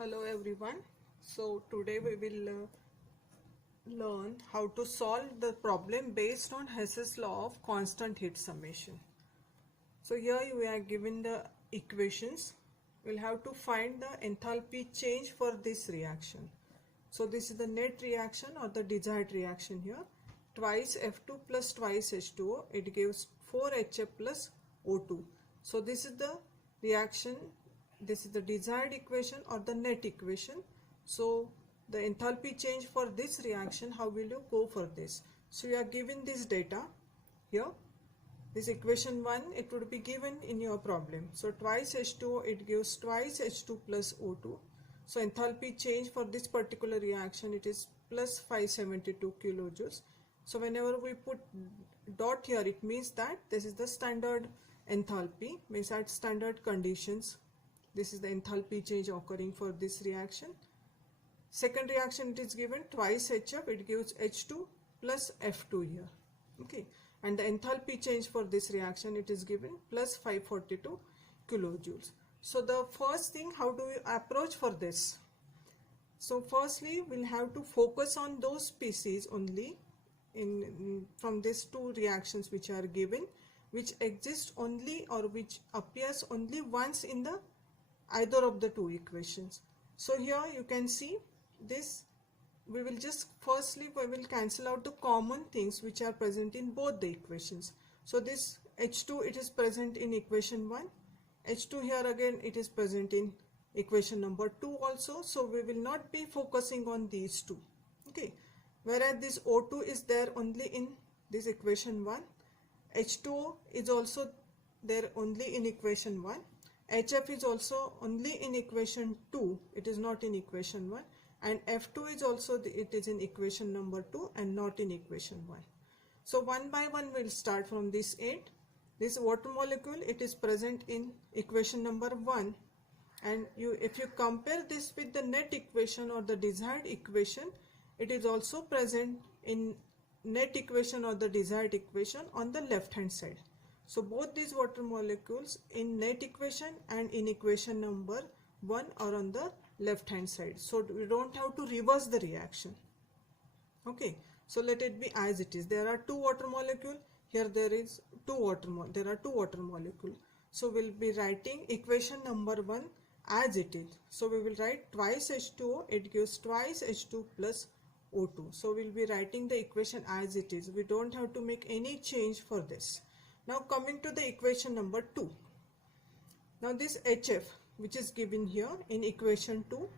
Hello everyone. So today we will learn how to solve the problem based on Hess's law of constant heat summation. So here we are given the equations. We'll have to find the enthalpy change for this reaction. So this is the net reaction or the desired reaction here. Twice F2 plus twice H2O, it gives 4HF plus O2. So this is the reaction, this is the desired equation or the net equation. So the enthalpy change for this reaction, how will you go for this? So you are given this data here. This equation 1, it would be given in your problem. So twice H2O, it gives twice H2 plus O2. So enthalpy change for this particular reaction, it is plus 572 kilojoules. So whenever we put dot here, it means that this is the standard enthalpy, means at standard conditions. This is the enthalpy change occurring for this reaction. Second reaction, it is given twice HF, it gives H2 plus F2 here. Okay. And the enthalpy change for this reaction, it is given plus 542 kilojoules. So the first thing, how do we approach for this? So firstly, we'll have to focus on those species only from these two reactions which are given, which exist only or which appears only once in the either of the two equations. So here you can see this. We will just firstly we will cancel out the common things which are present in both the equations. So this H2, it is present in equation 1. H2 here again, it is present in equation number 2 also. So we will not be focusing on these two. Okay. Whereas this O2 is there only in this equation 1. H2O is also there only in equation 1. HF is also only in equation 2. It is not in equation 1. And F2 is also it is in equation number 2 and not in equation 1. So one by one we'll start from this end. This water molecule, it is present in equation number 1, and if you compare this with the net equation or the desired equation, it is also present in net equation or the desired equation on the left hand side. So both these water molecules in net equation and in equation number 1 are on the left hand side. So we don't have to reverse the reaction. Okay, so let it be as it is. There are two water molecules. Here there is there are two water molecules. So we'll be writing equation number 1 as it is. So we will write twice H2O, it gives twice H2 plus O2. So we'll be writing the equation as it is. We don't have to make any change for this. Now coming to the equation number 2. Now this HF, which is given here in equation 2,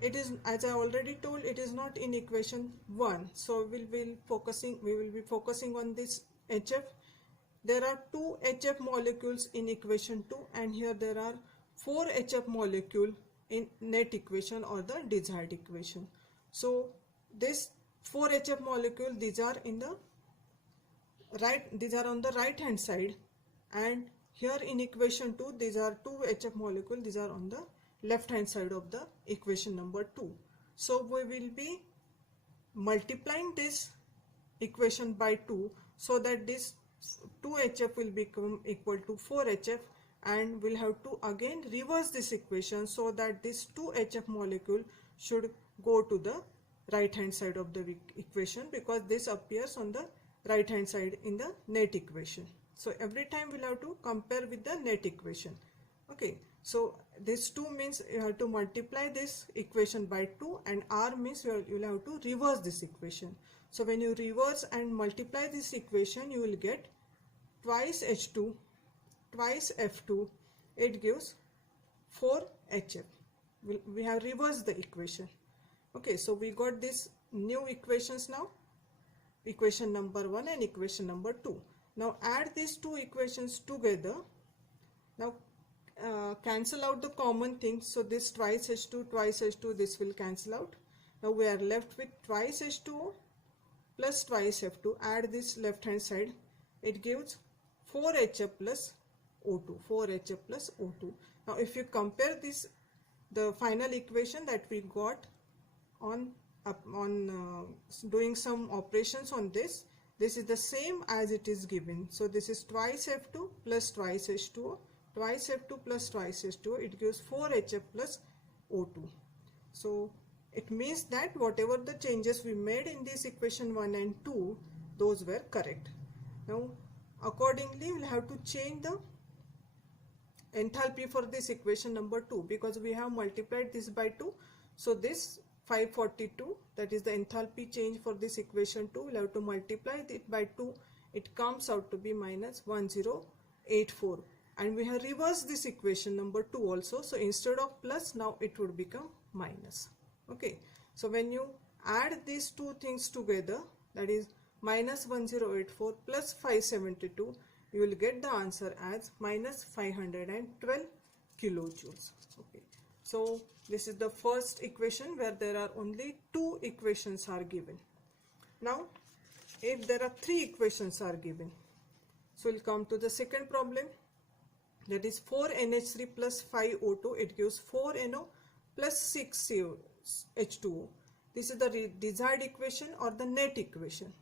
it is, as I already told, it is not in equation 1. So we will be focusing on this HF. There are 2 HF molecules in equation 2, and here there are 4 HF molecule in net equation or the desired equation. So this 4 HF molecule, these are in the right, these are on the right hand side, and here in equation 2, these are 2 HF molecule, these are on the left hand side of the equation number 2. So we will be multiplying this equation by 2 so that this 2 HF will become equal to 4 HF, and we'll have to again reverse this equation so that this 2 HF molecule should go to the right hand side of the equation, because this appears on the right hand side in the net equation. So every time we'll have to compare with the net equation. Okay, so this 2 means you have to multiply this equation by 2, and R means you'll have to reverse this equation. So when you reverse and multiply this equation, you will get twice H2, twice F2, it gives 4 HF. We have reversed the equation. Okay, so we got these new equations now, equation number 1 and equation number 2. Now add these two equations together. Now cancel out the common things. So this twice H2, this will cancel out. Now we are left with twice H2O plus twice F2. Add this left hand side. It gives 4 HF plus O2. 4 HF plus O2. Now if you compare this, the final equation that we got on doing some operations on this, this is the same as it is given. So this is twice F2 plus twice H2O, twice F2 plus twice H2O, it gives 4HF plus O2. So it means that whatever the changes we made in this equation 1 and 2, those were correct. Now accordingly we'll have to change the enthalpy for this equation number 2, because we have multiplied this by 2. So this 542, that is the enthalpy change for this equation 2, we'll have to multiply it by 2. It comes out to be minus 1084, and we have reversed this equation number 2 also. So instead of plus, now it would become minus. Okay, so when you add these two things together, that is minus 1084 plus 572, you will get the answer as minus 512 kilojoules. Okay, so this is the first equation where there are only two equations are given. Now if there are three equations are given, so we'll come to the second problem, that is 4NH3 plus 5O2, it gives 4NO plus 6H2O. This is the desired equation or the net equation.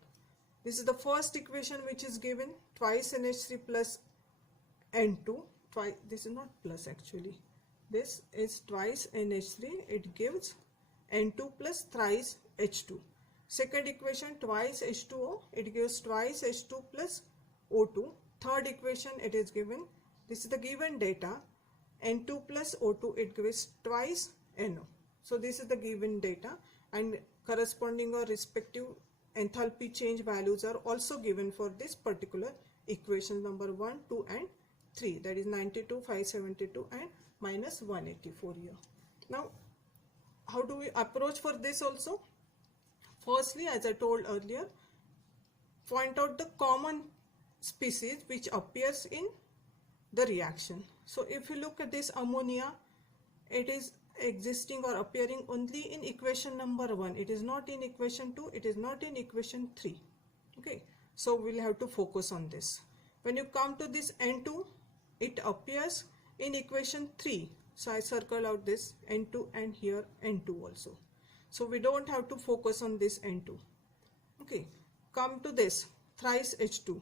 This is the first equation which is given, twice NH3 plus N2, this is not plus actually, this is twice NH3, it gives N2 plus thrice H2. Second equation, twice H2O, it gives twice H2 plus O2. Third equation, it is given, this is the given data, N2 plus O2, it gives twice NO. So this is the given data, and corresponding or respective enthalpy change values are also given for this particular equation number 1, 2 and 3, that is 92, 572 and minus 184 here. Now how do we approach for this also? Firstly, as I told earlier, point out the common species which appears in the reaction. So if you look at this ammonia, it is existing or appearing only in equation number 1. It is not in equation 2, it is not in equation 3. Okay, so we'll have to focus on this. When you come to this N2, it appears in equation 3. So I circle out this N2 and here N2 also. So we don't have to focus on this N2. Okay, come to this thrice H2.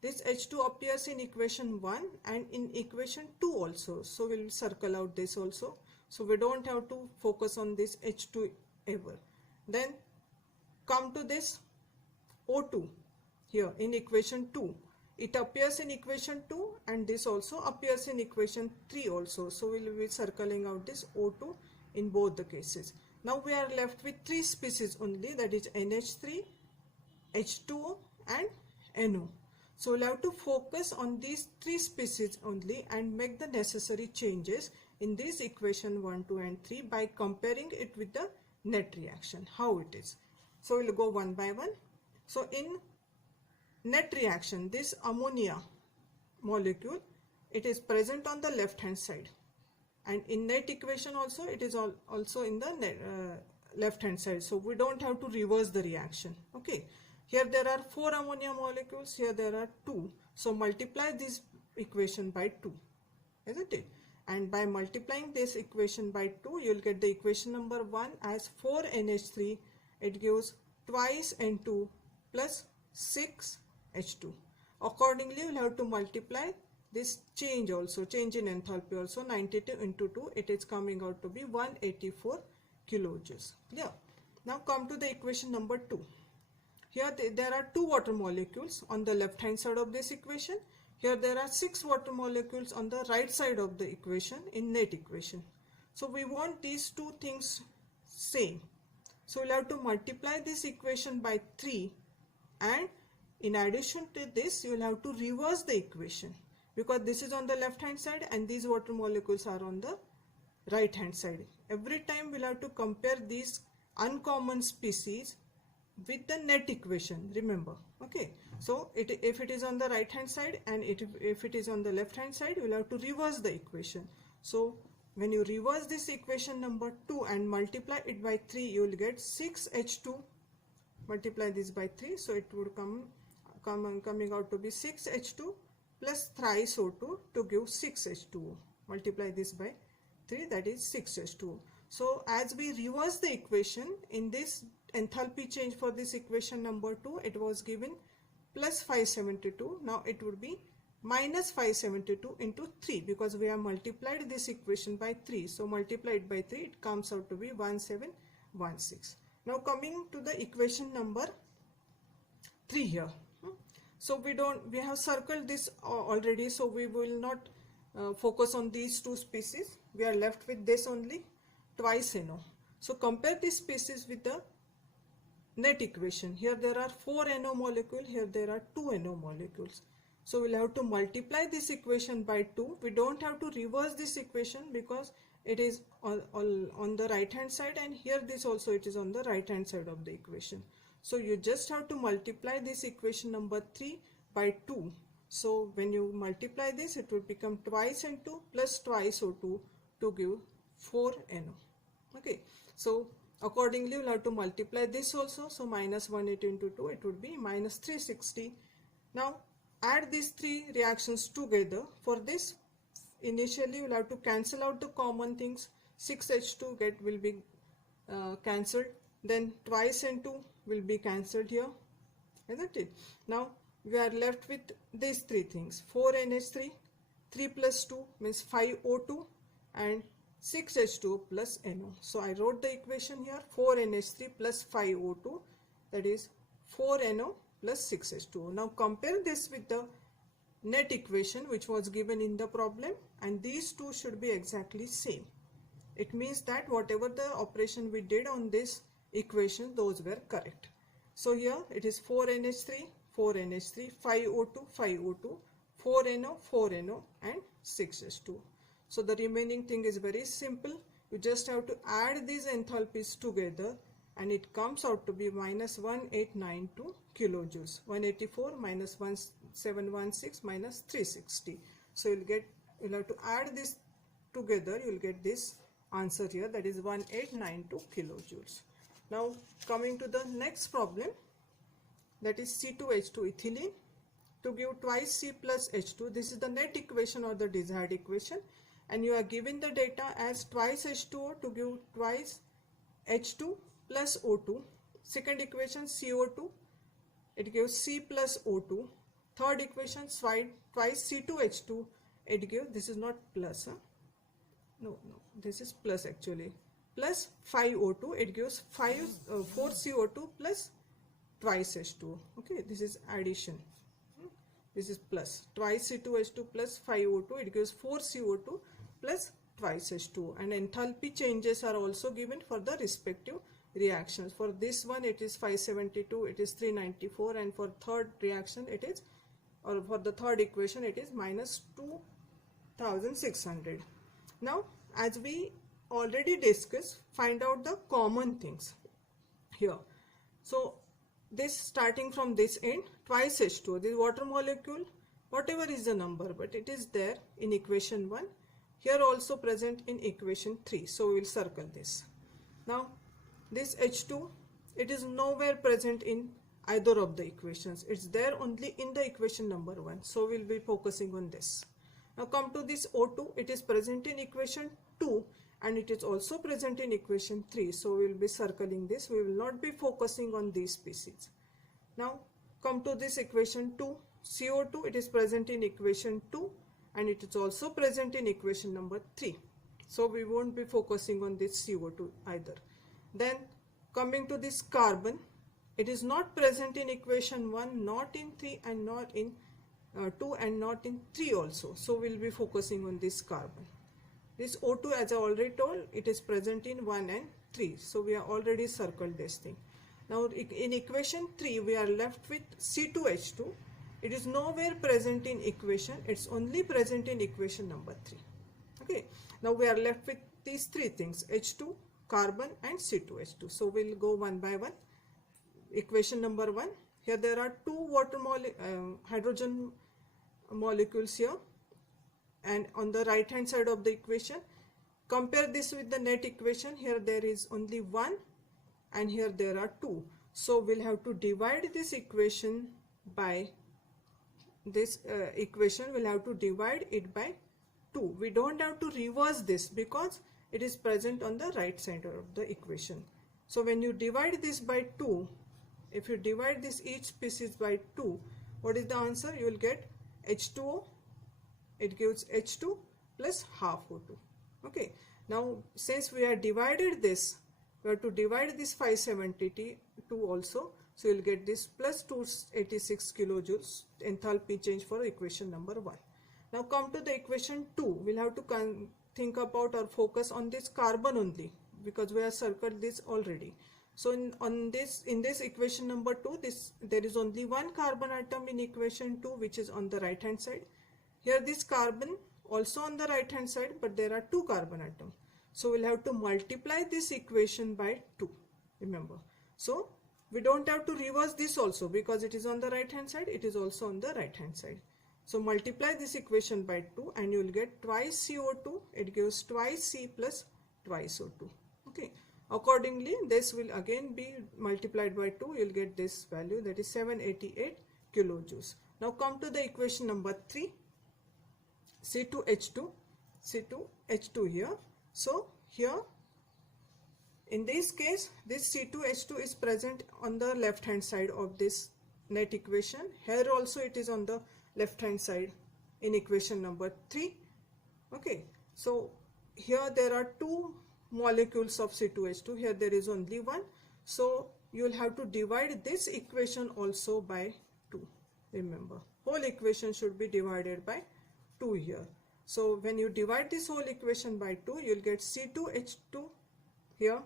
This H2 appears in equation 1 and in equation 2 also. So we'll circle out this also. So we don't have to focus on this H2 ever. Then come to this O2 here in equation 2. It appears in equation 2 and this also appears in equation 3 also. So we will be circling out this O2 in both the cases. Now we are left with three species only, that is NH3, H2O and NO. So we'll have to focus on these three species only and make the necessary changes in this equation 1, 2 and 3 by comparing it with the net reaction, how it is. So we'll go one by one. So in net reaction, this ammonia molecule, it is present on the left hand side, and in net equation also it is also in the left hand side. So we don't have to reverse the reaction. Okay, here there are 4 ammonia molecules, here there are 2. So multiply this equation by 2, isn't it? And by multiplying this equation by 2, you will get the equation number 1 as 4NH3. It gives twice N2 plus 6H2. Accordingly, you will have to multiply this change also, change in enthalpy also, 92 into 2, it is coming out to be 184 kilojoules. Yeah. Now come to the equation number 2. Here there are 2 water molecules on the left hand side of this equation. Here there are 6 water molecules on the right side of the equation in net equation. So we want these two things same. So we'll have to multiply this equation by 3, and in addition to this you will have to reverse the equation, because this is on the left hand side and these water molecules are on the right hand side. Every time we'll have to compare these uncommon species with the net equation, remember. Okay, so if it is on the right hand side and if it is on the left hand side, we'll have to reverse the equation. So when you reverse this equation number 2 and multiply it by 3, you will get 6H2. Multiply this by 3, so it would coming out to be 6H2 plus thrice O2 to give 6H2O. Multiply this by 3, that is 6H2O. So as we reverse the equation, in this enthalpy change for this equation number 2, it was given plus 572. Now it would be minus 572 into 3, because we have multiplied this equation by 3. So multiplied by 3, it comes out to be 1716. Now coming to the equation number 3 here. So we have circled this already, so we will not focus on these two species. We are left with this only, twice NO. So compare this species with the net equation. Here there are 4 NO molecules, here there are 2 NO molecules. So we'll have to multiply this equation by 2. We don't have to reverse this equation because it is on the right hand side, and here this also it is on the right hand side of the equation. So you just have to multiply this equation number 3 by 2. So when you multiply this, it will become twice N2 plus twice O2 to give 4 NO. Okay, so accordingly we'll have to multiply this also. So minus 180 into 2, it would be minus 360. Now add these three reactions together. For this, initially we'll have to cancel out the common things. 6H2 will be cancelled. Then twice N2 will be cancelled here, isn't it? Now we are left with these three things: 4NH3, 3 plus 2 means 5O2, and 6H2 plus NO. So I wrote the equation here: 4NH3 plus 5O2, that is 4NO plus 6H2O. Now compare this with the net equation which was given in the problem, and these two should be exactly same. It means that whatever the operation we did on this equation, those were correct. So here it is 4NH3, 4NH3, 5O2, 5O2, 4NO, 4NO, and 6H2. So the remaining thing is very simple. You just have to add these enthalpies together, and it comes out to be minus 1892 kilojoules. 184 minus 1716 minus 360. So you'll have to add this together. You'll get this answer here, that is 1892 kilojoules. Now coming to the next problem, that is C2H2 ethylene. To give twice C plus H2, this is the net equation or the desired equation, and you are given the data as twice H2O to give twice H2 plus O2. Second equation CO2, it gives C plus O2. Third equation twice C2H2, it gives, this is not plus, no, this is plus actually, plus 5O2, it gives 4 CO2 plus twice H2O. Okay, this is addition. This is plus twice C2H2 plus 5O2, it gives 4 CO2 plus twice H2O, and enthalpy changes are also given for the respective reactions. For this one it is 572, it is 394, and for third reaction it is, or for the third equation it is minus 2600. Now as we already discussed, find out the common things here. So this, starting from this end, twice H2O, this water molecule, whatever is the number, but it is there in equation 1, here also present in equation 3. So we will circle this. Now this H2, it is nowhere present in either of the equations. It's there only in the equation number 1. So we'll be focusing on this. Now come to this O2, it is present in equation 2, and it is also present in equation 3. So we will be circling this. We will not be focusing on these species. Now come to this equation 2, CO2, it is present in equation 2, and it is also present in equation number 3. So we won't be focusing on this CO2 either. Then coming to this carbon, it is not present in equation 1, not in 3, and not in 2, and not in 3 also. So we'll be focusing on this carbon. This O2, as I already told, it is present in 1 and 3. So we have already circled this thing. Now in equation 3, we are left with C2H2. It is nowhere present in equation. It's only present in equation number 3. Okay. Now we are left with these three things: H2, carbon, and C2H2. So we'll go one by one. Equation number 1. Here there are two hydrogen molecules here, and on the right hand side of the equation, compare this with the net equation. Here there is only 1, and here there are 2. So we'll have to divide this equation by this equation. We'll have to divide it by 2. We don't have to reverse this because it is present on the right side of the equation. So when you divide this by 2, if you divide this each species by 2, what is the answer? You will get H2O it gives H2 plus half O2. Okay, now since we have divided this, we have to divide this 572 also, so you'll get this plus 286 kilojoules enthalpy change for equation number 1. Now come to the equation 2. We'll have to think about or focus on this carbon only, because we have circled this already. So in this equation number 2, there is only one carbon atom in equation 2, which is on the right hand side. Here this carbon also on the right hand side, but there are two carbon atoms. So we'll have to multiply this equation by 2, remember. So we don't have to reverse this also, because it is on the right hand side, it is also on the right hand side. So multiply this equation by 2 and you will get twice CO2, it gives twice C plus twice O2. Okay. Accordingly, this will again be multiplied by 2, you will get this value, that is 788 kilojoules. Now come to the equation number 3, C2H2 here. So here in this case, this C2H2 is present on the left hand side of this net equation. Here also it is on the left hand side in equation number 3. Okay, so here there are two molecules of C2H2, here there is only one, so you will have to divide this equation also by 2. Remember, whole equation should be divided by 2 here. So when you divide this whole equation by 2, you will get C2H2 here,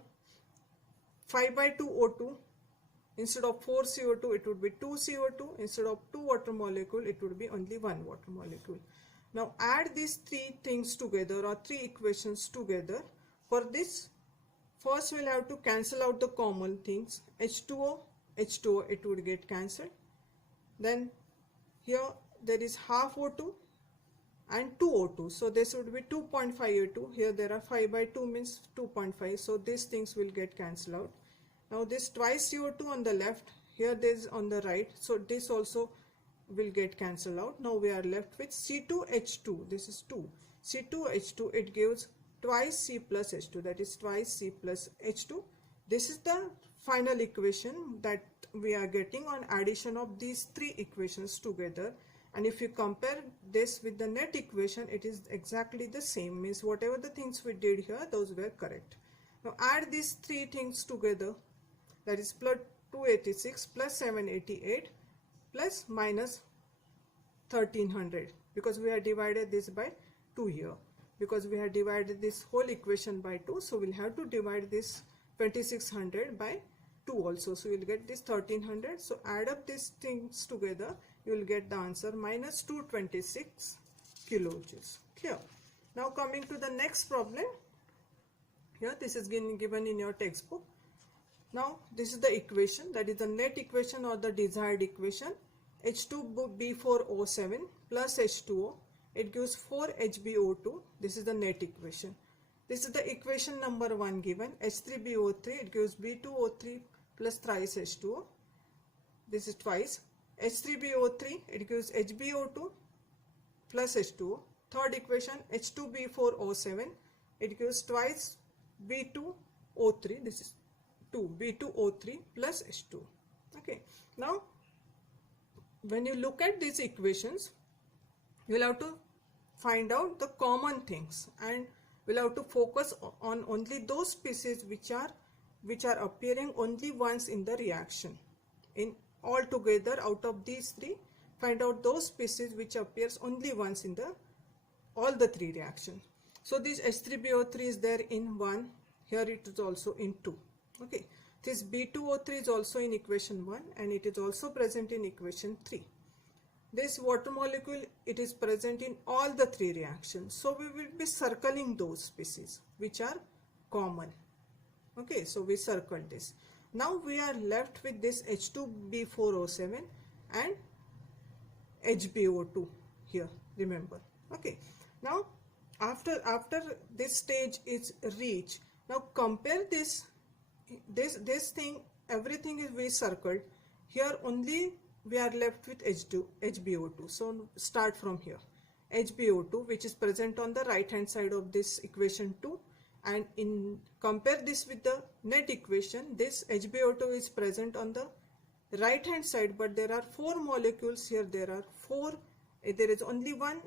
5 by 2 O2, instead of 4 CO2 it would be 2 CO2, instead of 2 water molecule it would be only 1 water molecule. Now add these three things together, or three equations together. For this, first we'll have to cancel out the common things. H2O, H2O, it would get cancelled. Then here there is half O2 and 2 O2. So this would be 2.5 O2. Here there are 5 by 2 means 2.5. So these things will get cancelled out. Now this twice CO2 on the left, here this on the right. So this also will get cancelled out. Now we are left with C2H2. This is 2. C2H2, it gives twice C plus H2, that is twice C plus H2. This is the final equation that we are getting on addition of these three equations together. And if you compare this with the net equation, it is exactly the same, means whatever the things we did here, those were correct. Now add these three things together, that is plus 286 plus 788 plus minus 1300, because we have divided this by 2 here. Because we have divided this whole equation by 2, so we'll have to divide this 2600 by 2 also. So you'll get this 1300. So add up these things together, you will get the answer minus 226 kilojoules. Clear? Now coming to the next problem. Here this is given in your textbook. Now this is the equation, that is the net equation or the desired equation. H2B4O7 plus H2O, it gives 4HbO2. This is the net equation. This is the equation number 1 given. H3BO3, it gives B2O3 plus thrice H2O. This is twice. H3BO3, it gives HbO2 plus H2O. Third equation, H2B4O7, it gives twice B2O3. This is 2, B2O3 plus H2. Okay. Now, when you look at these equations, you will have to find out the common things, and we'll have to focus on only those species which are appearing only once in the reaction. In all together, out of these three, find out those species which appears only once in all the three reactions. So this H3BO3 is there in 1, here it is also in 2. Okay, this B2O3 is also in equation 1 and it is also present in equation 3. This water molecule, it is present in all the three reactions. So we will be circling those species which are common. Okay, so we circled this. Now we are left with this H2B4O7 and HbO2 here, remember. Okay, now after this stage is reached, now compare this thing, everything is we circled. Here only we are left with HbO2. So start from here. HbO2, which is present on the right hand side of this equation 2, and compare this with the net equation. This HbO2 is present on the right hand side, but there are 4 molecules here. There are 4. There is only one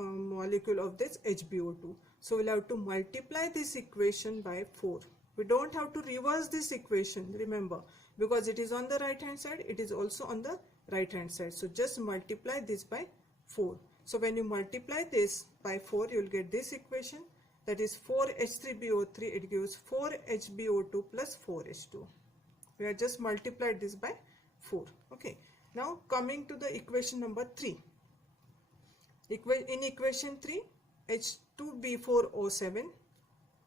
molecule of this HbO2. So we'll have to multiply this equation by 4. We don't have to reverse this equation, remember, because it is on the right hand side, it is also on the right hand side. So just multiply this by 4. So when you multiply this by 4, you will get this equation, that is 4H3BO3, it gives 4HbO2 plus 4H2. We have just multiplied this by 4. Okay. Now coming to the equation number 3. In equation 3, H2B4O7,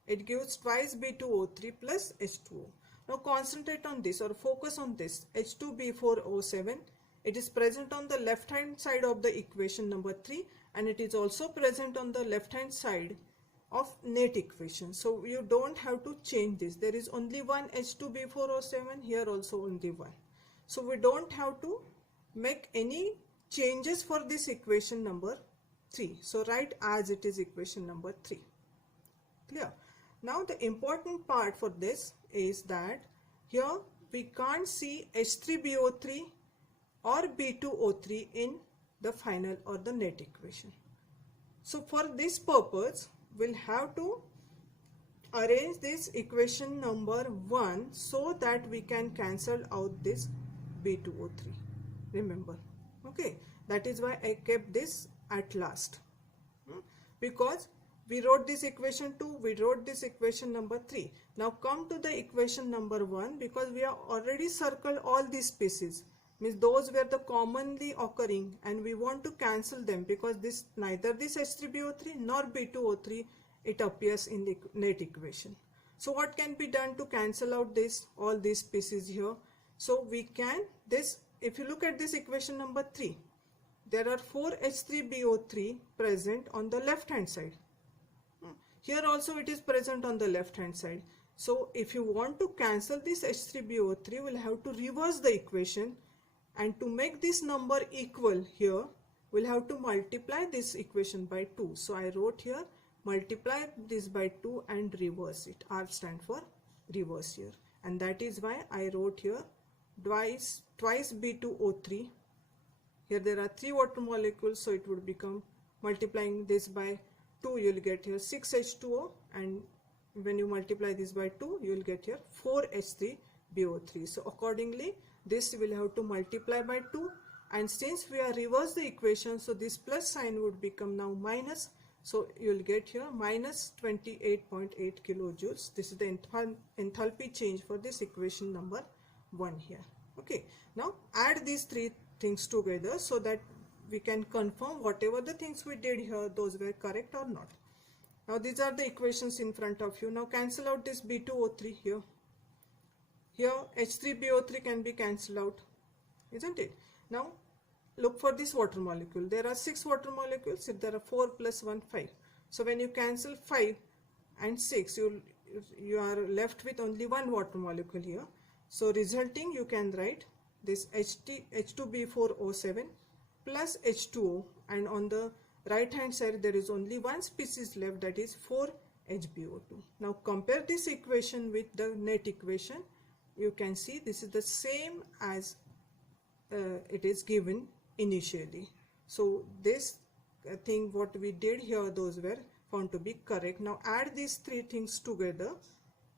it gives twice B2O3 plus H2O. Now concentrate on this or focus on this. H2B4O7, it is present on the left hand side of the equation number 3, and it is also present on the left hand side of net equation. So you don't have to change this. There is only one H2B4O7, here also only one. So we don't have to make any changes for this equation number 3. So write as it is equation number 3. Clear? Now the important part for this is that here we can't see H3BO3 or B2O3 in the final or the net equation. So for this purpose, we'll have to arrange this equation number 1 so that we can cancel out this B2O3. Remember, okay, that is why I kept this at last, because we wrote this equation 2, we wrote this equation number 3. Now come to the equation number 1, because we have already circled all these spaces, means those were the commonly occurring, and we want to cancel them because this neither this H3BO3 nor B2O3 it appears in the net equation. So what can be done to cancel out this all these spaces here? So we can this, if you look at this equation number 3, there are 4 H3BO3 present on the left hand side. Here also it is present on the left hand side. So if you want to cancel this H3BO3, we'll have to reverse the equation, and to make this number equal here, we'll have to multiply this equation by 2. So I wrote here multiply this by 2 and reverse it. R stand for reverse here, and that is why I wrote here twice B2O3. Here there are 3 water molecules, so it would become, multiplying this by 2, you will get here 6H2O, and when you multiply this by 2, you will get here 4H3BO3. So accordingly, this will have to multiply by 2, and since we are reverse the equation, so this plus sign would become now minus. So you will get here minus 28.8 kilojoules. This is the enthalpy change for this equation number 1 here. Okay, now add these 3 things together so that we can confirm whatever the things we did here, those were correct or not. Now these are the equations in front of you. Now cancel out this B2O3 here. Here H3BO3 can be cancelled out, isn't it? Now look for this water molecule. There are 6 water molecules. If there are 4 plus 1, 5. So when you cancel 5 and 6, you are left with only 1 water molecule here. So resulting, you can write this H2B4O7 plus H2O, and on the right hand side there is only one species left, that is 4HbO2. Now compare this equation with the net equation. You can see this is the same as it is given initially. So this thing what we did here, those were found to be correct. Now add these 3 things together.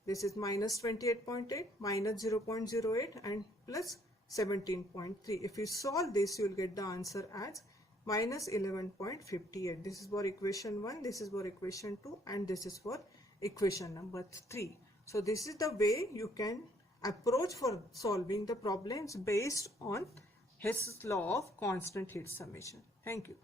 This is minus 28.8, minus 0.08 and plus 17.3. If you solve this, you will get the answer as minus 11.58. This is for equation 1, this is for equation 2, and this is for equation number 3. So this is the way you can approach for solving the problems based on Hess's law of constant heat summation. Thank you.